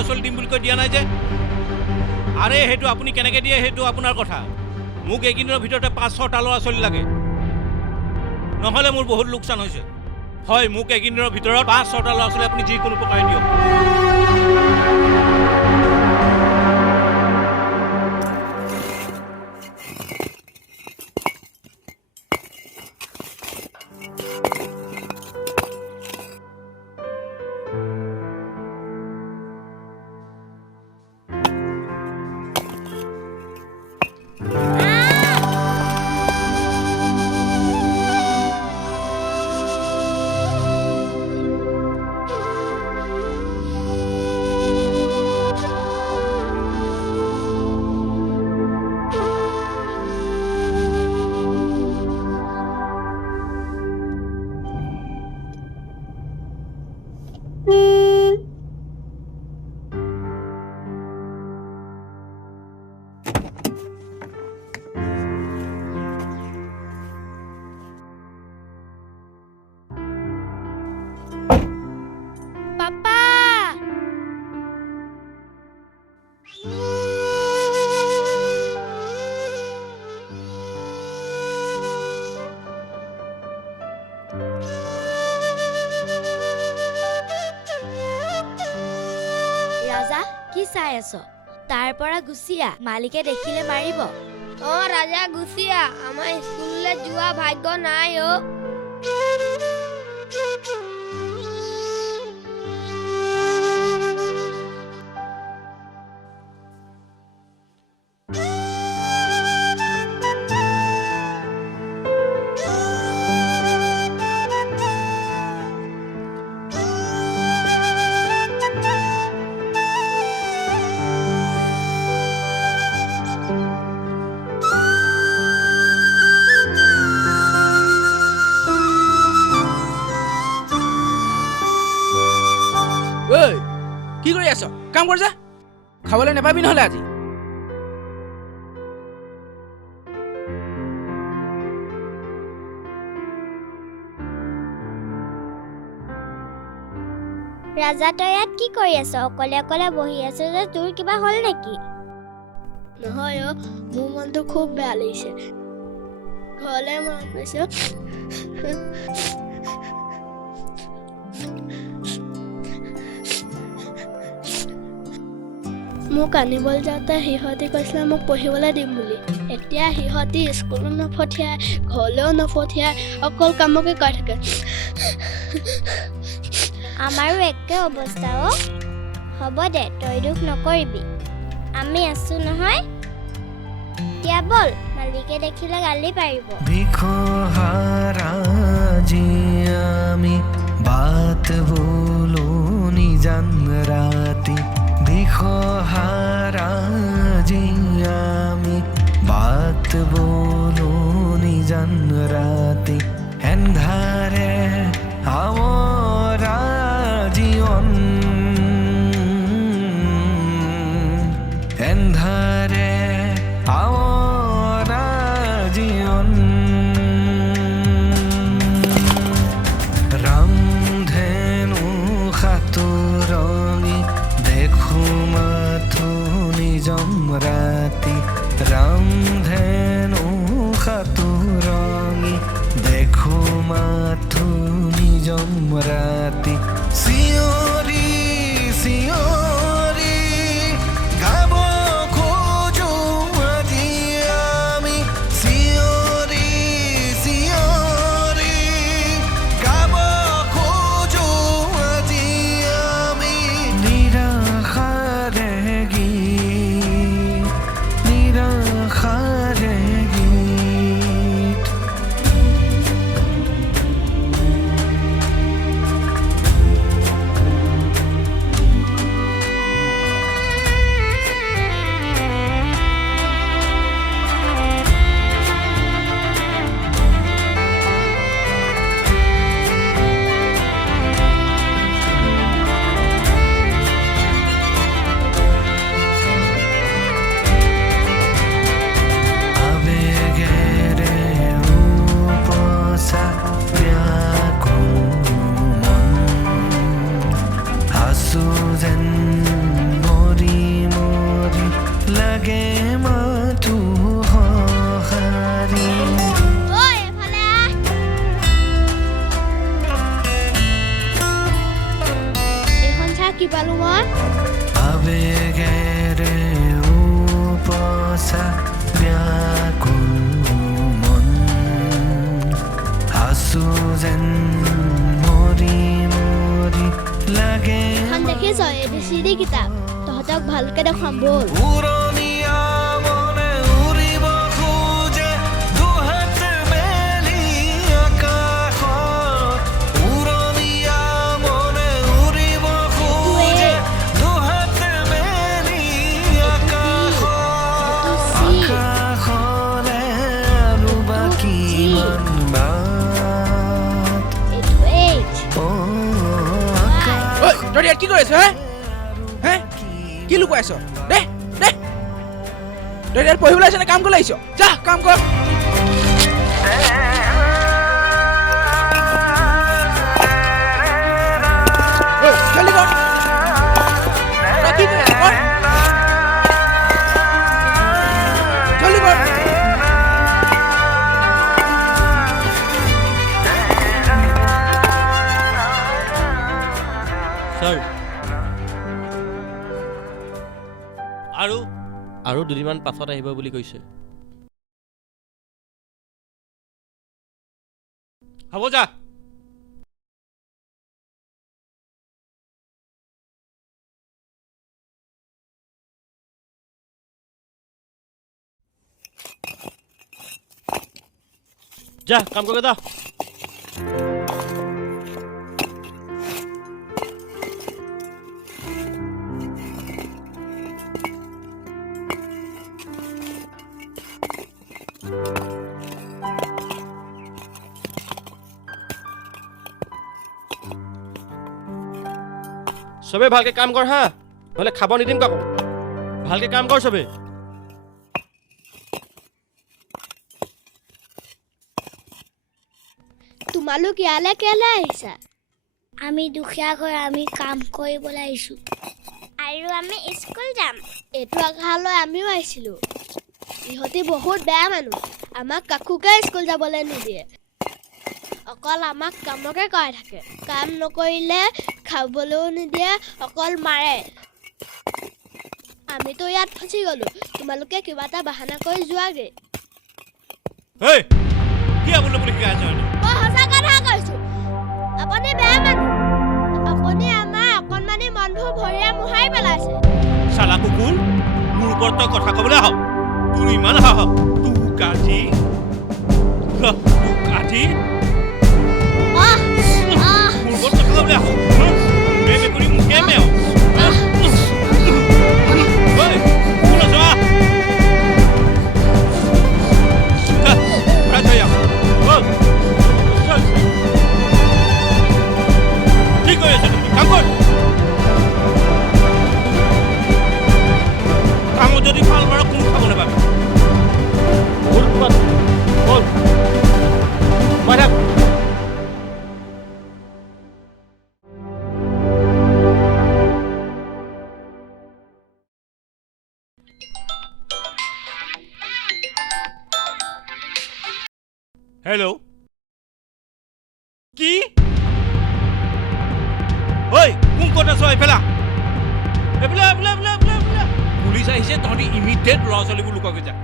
ল'ৰা ছোৱালী দিম বুলি কৈ দিয়া নাই যে আৰে সেইটো আপুনি কেনেকৈ দিয়ে সেইটো আপোনাৰ কথা মোক এইকেইদিনৰ ভিতৰতে 5-6টা ল'ৰা ছোৱালী লাগে নহ'লে মোৰ বহুত লোকচান হৈছে হয় মোক এইকেইদিনৰ ভিতৰত 5-6টা ল'ৰা ছোৱালী আপুনি যিকোনো প্ৰকাৰে দিয়ক ৰাজা কি চাই আছ তাৰ পৰা গুচিয়া মালিকে দেখিলে মাৰিব ৰাজা গুচিয়া আমাৰ স্কুললৈ যোৱা ভাগ্য নাই কি কৰি আছ কাম কৰ যা খাবলৈ নাপাবি নহ'লে আজি ৰাজা তই ইয়াত কি কৰি আছ অকলে অকলে বহি আছ যে তোৰ কিবা হ'ল নেকি নহয় মোৰ মনটো খুব বেয়া লাগিছে ঘৰলৈ মনত পৰিছে মোক আনিবলৈ যাওঁতে সিহঁতি কৈছিলে মোক পঢ়িবলৈ দিম বুলি এতিয়া সিহঁতি স্কুলত নপঠিয়াই ঘৰলৈও নপঠিয়াই অকল কামকে কৰি থাকে আমাৰো একে অৱস্থা হ'ব দে তই দুখ নকৰিবি আমি আছো নহয় এতিয়া বল মালিকে দেখিলে গালি পাৰিব আমি বাত বলো নিজান রাতি দিশহারা জি আমি বাত বলো নিজান রাতি এন্ধারে আমরা জীবন এন্ধারে আমরা জীবন রামধেনু খাতুরঙি দেখো মাথো নিজম ABCD কিতাপ তহঁতক ভালকে দেখুৱাম ব'ল উৰণীয়া মনে উৰিব খোজে দুহাত মেলি আকাশত উৰণীয়া মনে উৰিব খোজে দুহাত মেলি আকাশত আকাশলে আৰু বাকী ইমান বাট এইটো H ঐ তই ইয়াত কি কৰি আছ হে কি লুকুৱাই আছ দে দে তই ইয়াত পঢ়িবলৈ আহিছ নে কাম কৰিবলৈ আহিছ যা কাম কৰ ঐ জলদি কৰ তই কি কৰি আছ কৰ জলদি কৰ ছাৰ আৰু দুদিনমান পাছত আহিব বুলি কৈছে হ'ব যা যা কাম কৰগে যা চবে ভালকে কাম কৰ হা নহ'লে খাব নিদিম কাকো ভালকে কাম কৰ চবে তোমালোক ইয়ালৈ কেলৈ আহিছা আমি দুখীয়া ঘৰ আমি কাম কৰিবলৈ আহিছোঁ আৰু আমি স্কুল যাম এইটো আঘালৈ আমিও আহিছিলোঁ ইহঁতি বহুত বেয়া মানুহ আমাক কাকোকে স্কুল যাবলৈ নিদিয়ে অকল আমাক কামকে কৰাই থাকে কাম নকৰিলে খাবলৈও নিদিয়ে অকল মাৰে আমিতো ইয়াত ফচি গ'লোঁ তোমালোকে কিবা এটা বাহানা কৰি যোৱাগে ঐ কি আপুনি বুলি শিকাই আছে মই সঁচা কথা কৈছোঁ আপুনি বেয়া মানুহ আপুনি আমাৰ অকণমানি মনবোৰ ভৰিৰে মোহাৰি পেলাইছে চালা কুকুৰ মোৰ ওপৰত তই কথা ক'বলৈ আহ তোৰ ইমান সাহস তোক কাঠি মোৰ ওপৰত কথা ক'বলৈ আহ মোৰে মেকুৰী মোকে মেও ঐ কোন আছ কি কৰি আছা তুমি কাম কৰ কামত যদি ভাল মাৰ কোনো খাব নাপাবি বল মই থাক হেল্ল' কি ঐ কোন ক'ত আছ এইফালে পুলিচ আহিছে তহঁতি ইমিডিয়েট ল'ৰা ছোৱালীবোৰ লুকাকৈ যা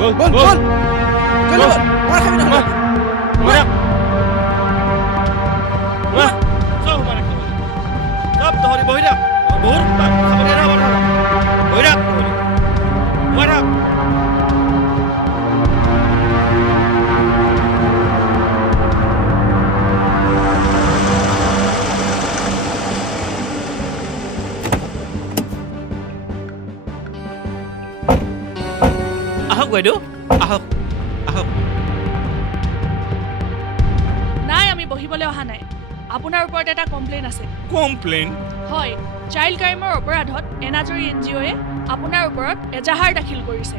বল বল চলো মার খাবি না সব তহরি বহিরা বহুত খাবার এরা বহিরা বহিরা আহক বাইদেউ আহক আহক নাই আমি বহিবলৈ অহা নাই আপোনাৰ ওপৰত এটা কমপ্লেইন আছে কমপ্লেইন হয় চাইল্ড ক্ৰাইমৰ অপৰাধত এনাজৰী NGOয়ে আপোনাৰ ওপৰত এজাহাৰ দাখিল কৰিছে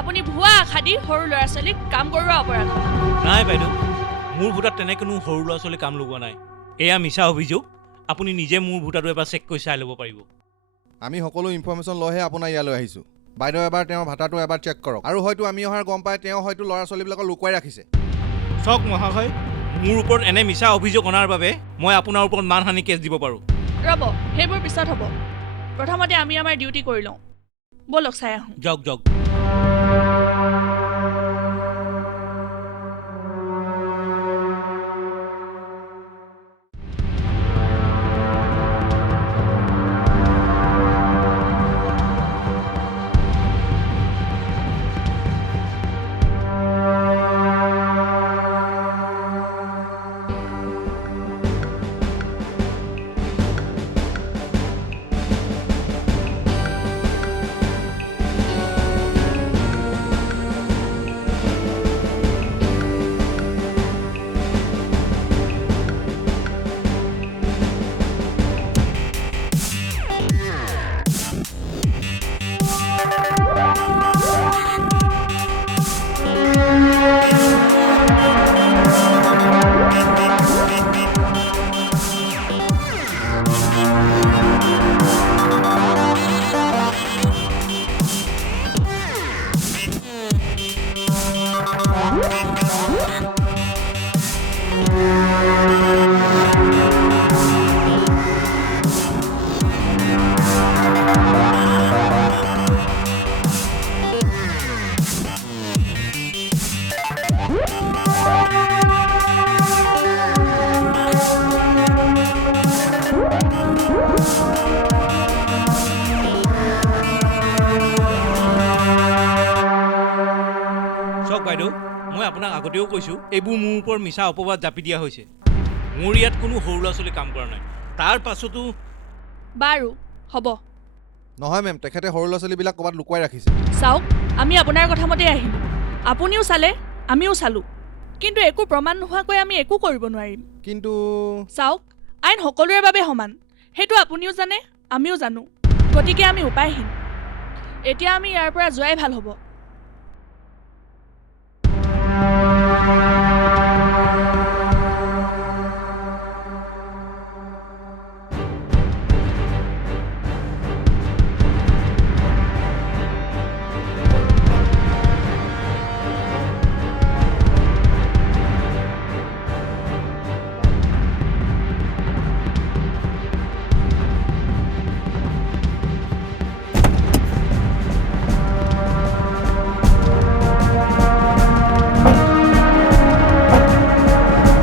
আপুনি ভুৱা আশা দি সৰু ল'ৰা ছোৱালীক কাম কৰোৱা অপৰাধ নাই বাইদেউ মোৰ ভোটত তেনে কোনো সৰু ল'ৰা ছোৱালী কাম লগোৱা নাই এয়া মিছা অভিযোগ আপুনি নিজে মোৰ ভোটাৰটো এবাৰ চেক কৰি চাই ল'ব পাৰিব আমি সকলো ইনফৰমেশ্যন লৈহে আপোনাৰ ইয়ালৈ আহিছোঁ বাইদেউ এবাৰ তেওঁৰ ভাতাটো এবাৰ চেক কৰক আৰু হয়তো আমি অহাৰ গম পাই তেওঁ হয়তো ল'ৰা ছোৱালীবিলাকক লুকুৱাই ৰাখিছে চাওক মহাশয় মোৰ ওপৰত এনে মিছা অভিযোগ অনাৰ বাবে মই আপোনাৰ ওপৰত মানহানি কেছ দিব পাৰোঁ ৰ'ব সেইবোৰ পিছত হ'ব প্ৰথমতে আমি আমাৰ ডিউটি কৰি লওঁ ব'লক চাই আহোঁ যাওক যাওক চাওক বাইদেউ মই আপোনাক আগতেও কৈছোঁ এইবোৰ মোৰ ওপৰত মিছা অপবাদ জাপি দিয়া হৈছে মোৰ ইয়াত কোনো সৰু ল'ৰা ছোৱালী কাম কৰা নাই তাৰ পাছতো বাৰু হ'ব নহয় মেম তেখেতে সৰু ল'ৰা ছোৱালীবিলাক ক'ৰবাত লুকুৱাই ৰাখিছে চাওক আমি আপোনাৰ কথা মতে আহিলোঁ আপুনিও চালে আমিও চালোঁ কিন্তু একো প্ৰমাণ নোহোৱাকৈ আমি একো কৰিব নোৱাৰিম কিন্তু চাওক আইন সকলোৰে বাবে সমান সেইটো আপুনিও জানে আমিও জানো গতিকে আমি উপায়হীন এতিয়া আমি ইয়াৰ পৰা যোৱাই ভাল হ'ব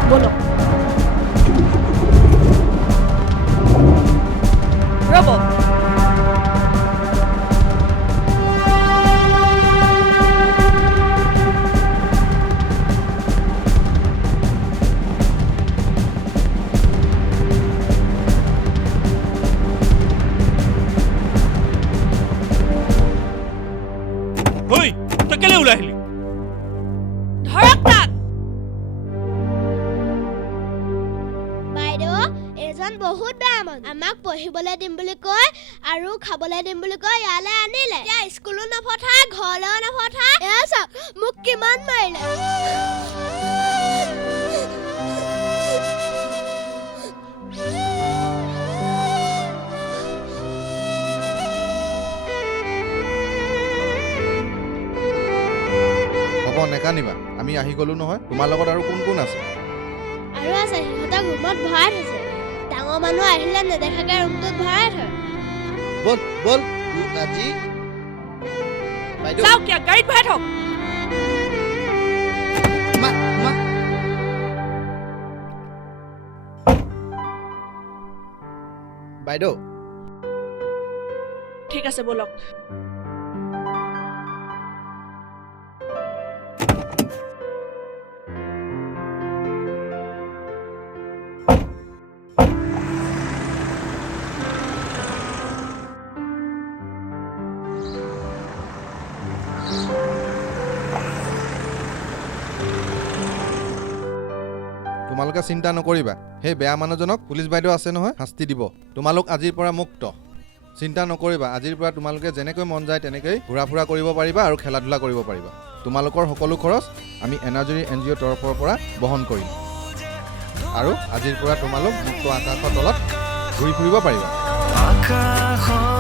ব'লক ৰ'ব ঐ তই কেলে ওলাই আহিলি ধৰক তাক বাইদেউ এজন বহুত বেয়া মানুহ আমাক পঢ়িবলৈ দিম বুলি কয় আৰু খাবলৈ দিম বুলি কয় ইয়ালৈ আনিলে এতিয়া স্কুলো নপঠায় ঘৰলৈও নপঠায় এয়া চাওক মোক কিমান মাৰিলে হ'ব নেকানিবা আমি আহি গ'লো নহয় তোমাৰ লগত আৰু কোন কোন আছে আৰু আছে সিহঁতক ৰুমত ভৰাই থৈছে ডাঙৰ মানুহ আহিলে নেদেখাকে ৰুমটোত ভৰাই থয় বল বল আজি বাইদেউ চাওক কিয় গাড়ীত ভৰাই থওক বাইদেউ ঠিক আছে ব'লক তোমালোকে চিন্তা নকৰিবা সেই বেয়া মানুহজনক পুলিচ বাইদেউ আছে নহয় শাস্তি দিব তোমালোক আজিৰ পৰা মুক্ত চিন্তা নকৰিবা আজিৰ পৰা তোমালোকে যেনেকৈ মন যায় তেনেকৈ ঘূৰা ফুৰা কৰিব পাৰিবা আৰু খেলা ধূলা কৰিব পাৰিবা তোমালোকৰ সকলো খৰচ আমি এনাজৰী NGO তৰফৰ পৰা বহন কৰিম আৰু আজিৰ পৰা তোমালোক মুক্ত আকাশৰ তলত ঘূৰি ফুৰিব পাৰিবা আকাশৰ